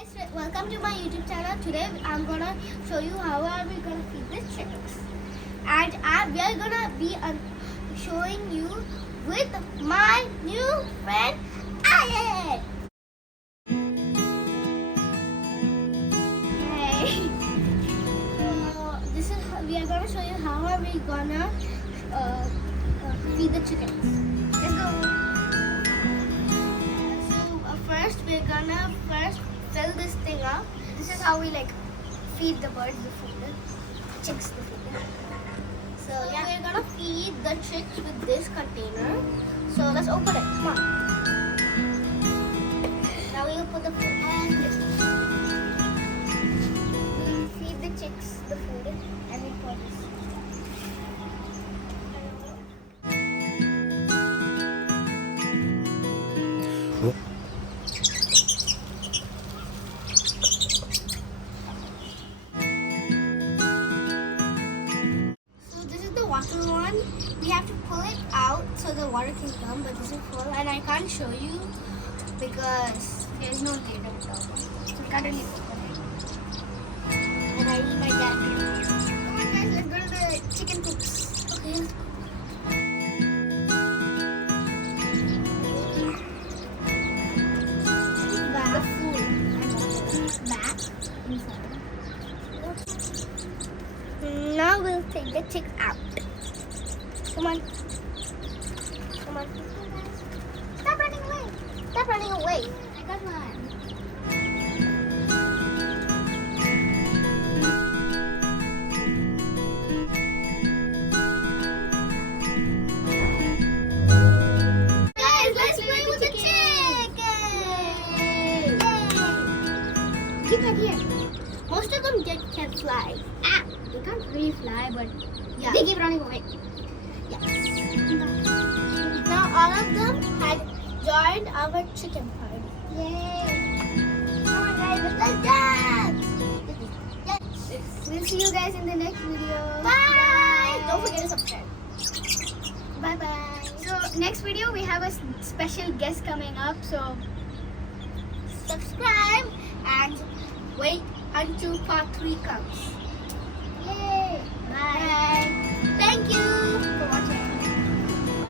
guys, welcome to my YouTube channel. Today I'm gonna show you how are we gonna feed the chickens, and we are gonna be showing you with my new friend Ayat. Hey, so this is we are gonna show you how are we gonna feed the chickens. Let's go. So first we're gonna fill this thing up. This is how we feed the birds the food, chicks the food. So yeah, we're gonna feed the chicks with this container. So let's open it. Come on. Now we'll put the food and we feed the chicks the food and we pour this. Water one, we have to pull it out so the water can come, but this is full and I can't show you because there's no lid on top. So we can't really open it. And I need my dad. Come on guys, let's go to the chicken coops. Okay. Back full. Back inside. Now we'll take the chicks out. Come on. Come on. Stop running away. Stop running away. I got one. Guys, let's play with the chicken. Yay. Keep it here. Most of them can fly. They can't really fly, but yeah, they keep running away. Yes. Now all of them had joined our chicken party. Yay! Come on guys, let's dance! Yes. We'll see you guys in the next video. Bye! Don't forget to subscribe. Bye bye. So next video we have a special guest coming up. So subscribe and wait until part 3 comes. Yay! Bye! Thank you!